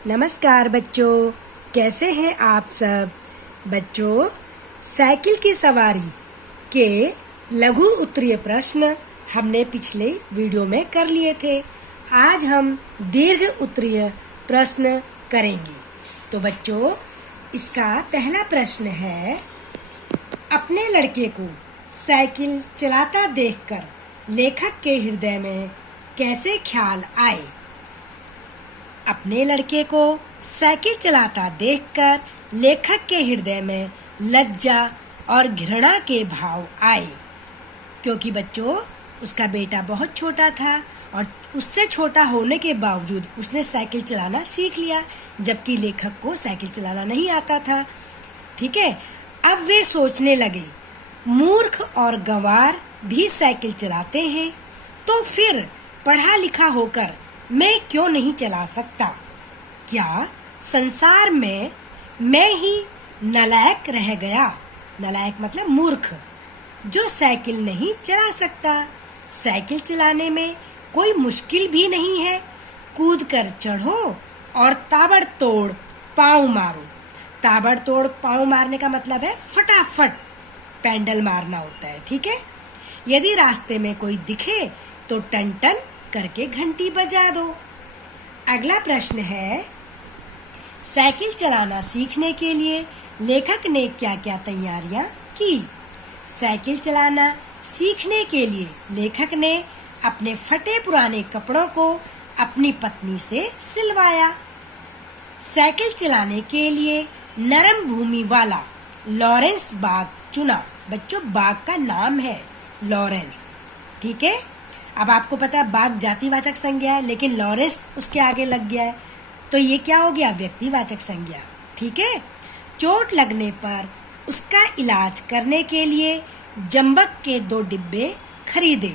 नमस्कार बच्चों, कैसे हैं आप सब। बच्चों, साइकिल की सवारी के लघु उत्तरीय प्रश्न हमने पिछले वीडियो में कर लिए थे। आज हम दीर्घ उत्तरीय प्रश्न करेंगे। तो बच्चों, इसका पहला प्रश्न है, अपने लड़के को साइकिल चलाता देखकर लेखक के हृदय में कैसे ख्याल आए। अपने लड़के को साइकिल चलाता देखकर लेखक के हृदय में लज्जा और घृणा के भाव आए, क्योंकि बच्चों उसका बेटा बहुत छोटा था और उससे छोटा होने के बावजूद उसने साइकिल चलाना सीख लिया, जबकि लेखक को साइकिल चलाना नहीं आता था। ठीक है, अब वे सोचने लगे, मूर्ख और गंवार भी साइकिल चलाते हैं, तो फिर पढ़ा लिखा होकर मैं क्यों नहीं चला सकता। क्या संसार में मैं ही नालायक रह गया। नालायक मतलब मूर्ख, जो साइकिल नहीं चला सकता। साइकिल चलाने में कोई मुश्किल भी नहीं है। कूद कर चढ़ो और ताबड़तोड़ पाँव मारो। ताबड़तोड़ पाँव मारने का मतलब है फटाफट पैडल मारना होता है। ठीक है, यदि रास्ते में कोई दिखे तो टन टन करके घंटी बजा दो। अगला प्रश्न है, साइकिल चलाना सीखने के लिए लेखक ने क्या क्या तैयारियां की। साइकिल चलाना सीखने के लिए लेखक ने अपने फटे पुराने कपड़ों को अपनी पत्नी से सिलवाया। साइकिल चलाने के लिए नरम भूमि वाला लॉरेंस बाग चुना। बच्चों, बाग का नाम है लॉरेंस। ठीक है, अब आपको पता है बाग जातिवाचक संज्ञा है, लेकिन लॉरेंस उसके आगे लग गया है, तो ये क्या हो गया, व्यक्तिवाचक संज्ञा। ठीक है, चोट लगने पर उसका इलाज करने के लिए जंबक के 2 डिब्बे खरीदे।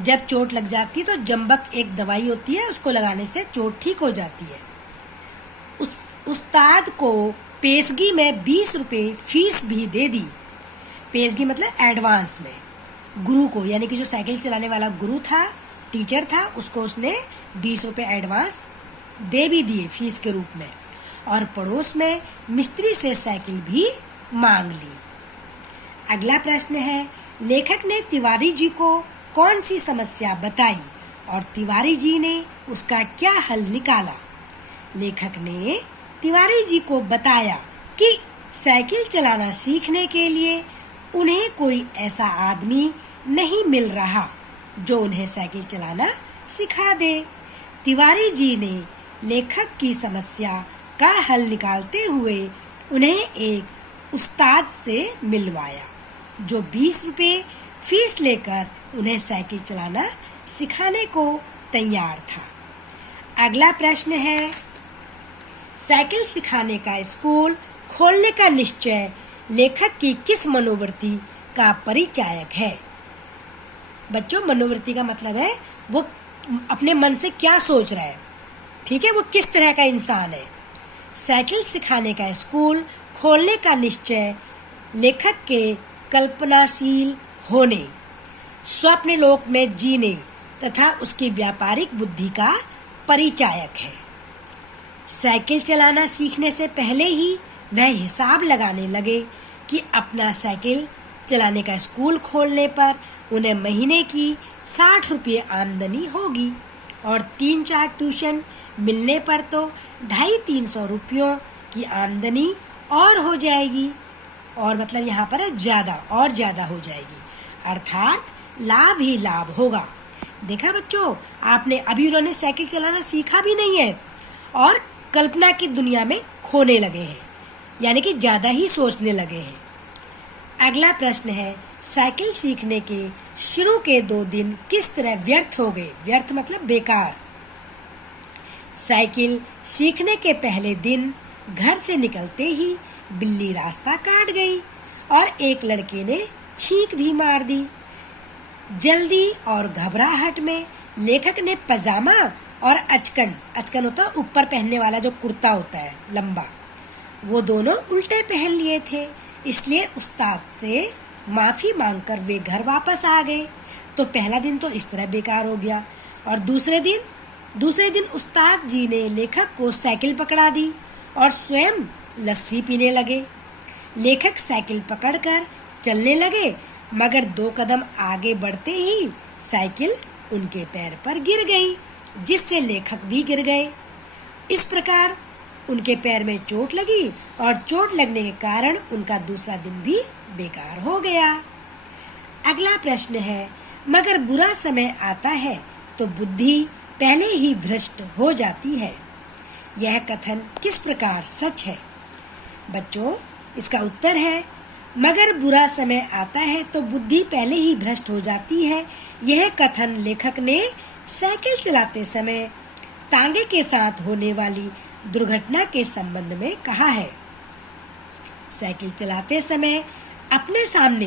जब चोट लग जाती है तो जंबक एक दवाई होती है, उसको लगाने से चोट ठीक हो जाती है। उस्ताद को पेशगी में 20 रुपए फीस भी दे दी। पेशगी मतलब एडवांस में। गुरु को, यानी कि जो साइकिल चलाने वाला गुरु था, टीचर था, उसको उसने 20 रुपए एडवांस दे भी दिए फीस के रूप में। और पड़ोस में मिस्त्री से साइकिल भी मांग ली। अगला प्रश्न है, लेखक ने तिवारी जी को कौन सी समस्या बताई और तिवारी जी ने उसका क्या हल निकाला। लेखक ने तिवारी जी को बताया कि साइकिल चलाना सीखने के लिए उन्हें कोई ऐसा आदमी नहीं मिल रहा जो उन्हें साइकिल चलाना सिखा दे। तिवारी जी ने लेखक की समस्या का हल निकालते हुए उन्हें एक उस्ताद से मिलवाया, जो 20 रुपए फीस लेकर उन्हें साइकिल चलाना सिखाने को तैयार था। अगला प्रश्न है, साइकिल सिखाने का स्कूल खोलने का निश्चय लेखक की किस मनोवृत्ति का परिचायक है। बच्चों, मनोवृत्ति का मतलब है वो अपने मन से क्या सोच रहा है। ठीक है, वो किस तरह का इंसान है। साइकिल सिखाने का स्कूल खोलने का निश्चय लेखक के कल्पनाशील होने, स्वप्न लोक में जीने तथा उसकी व्यापारिक बुद्धि का परिचायक है। साइकिल चलाना सीखने से पहले ही वह हिसाब लगाने लगे कि अपना साइकिल चलाने का स्कूल खोलने पर उन्हें महीने की 60 रुपये आमदनी होगी और 3-4 ट्यूशन मिलने पर तो 250-300 रुपयों की आमदनी और हो जाएगी। और मतलब यहाँ पर ज्यादा और ज्यादा हो जाएगी, अर्थात लाभ ही लाभ होगा। देखा बच्चों, आपने अभी उन्होंने साइकिल चलाना सीखा भी नहीं है और कल्पना की दुनिया में खोने लगे हैं, यानी कि ज्यादा ही सोचने लगे हैं। अगला प्रश्न है, साइकिल सीखने के शुरू के 2 दिन किस तरह व्यर्थ हो गए। व्यर्थ मतलब बेकार। साइकिल सीखने के पहले दिन घर से निकलते ही बिल्ली रास्ता काट गई और एक लड़के ने छींक भी मार दी। जल्दी और घबराहट में लेखक ने पजामा और अचकन होता है ऊपर पहनने वाला जो कुर्ता होता है लंबा, वो दोनों उल्टे पहन लिए थे। इसलिए उस्ताद से माफी मांगकर वे घर वापस आ गए। तो पहला दिन तो इस तरह बेकार हो गया और दूसरे दिन दूसरे दिन उस्ताद जी ने लेखक को साइकिल पकड़ा दी और स्वयं लस्सी पीने लगे। लेखक साइकिल पकड़कर चलने लगे, मगर 2 कदम आगे बढ़ते ही साइकिल उनके पैर पर गिर गई, जिससे लेखक भी गिर गए। इस प्रकार उनके पैर में चोट लगी और चोट लगने के कारण उनका दूसरा दिन भी बेकार हो गया। अगला प्रश्न है, मगर बुरा समय आता है तो बुद्धि पहले ही भ्रष्ट हो जाती है। यह कथन किस प्रकार सच है? बच्चों, इसका उत्तर है, मगर बुरा समय आता है तो बुद्धि पहले ही भ्रष्ट हो जाती है। यह कथन लेखक ने साइकिल चलाते समय तांगे के साथ होने वाली दुर्घटना के संबंध में कहा है। साइकिल चलाते समय अपने सामने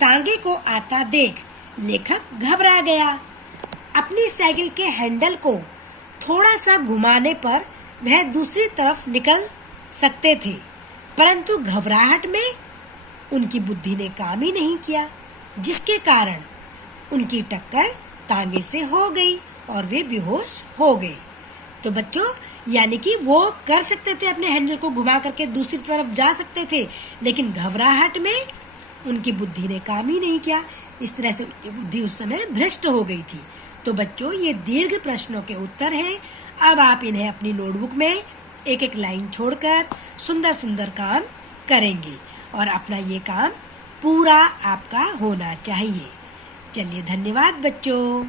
तांगे को आता देख लेखक घबरा गया। अपनी साइकिल के हैंडल को थोड़ा सा घुमाने पर वह दूसरी तरफ निकल सकते थे, परंतु घबराहट में उनकी बुद्धि ने काम ही नहीं किया, जिसके कारण उनकी टक्कर तांगे से हो गई और वे बेहोश हो गए। तो बच्चों, यानी कि वो कर सकते थे, अपने हैंडल को घुमा करके दूसरी तरफ जा सकते थे, लेकिन घबराहट में उनकी बुद्धि ने काम ही नहीं किया। इस तरह से उनकी बुद्धि उस समय भ्रष्ट हो गई थी। तो बच्चों, ये दीर्घ प्रश्नों के उत्तर हैं। अब आप इन्हें अपनी नोटबुक में एक एक लाइन छोड़कर सुंदर सुंदर काम करेंगे और अपना ये काम पूरा आपका होना चाहिए। चलिए, धन्यवाद बच्चों।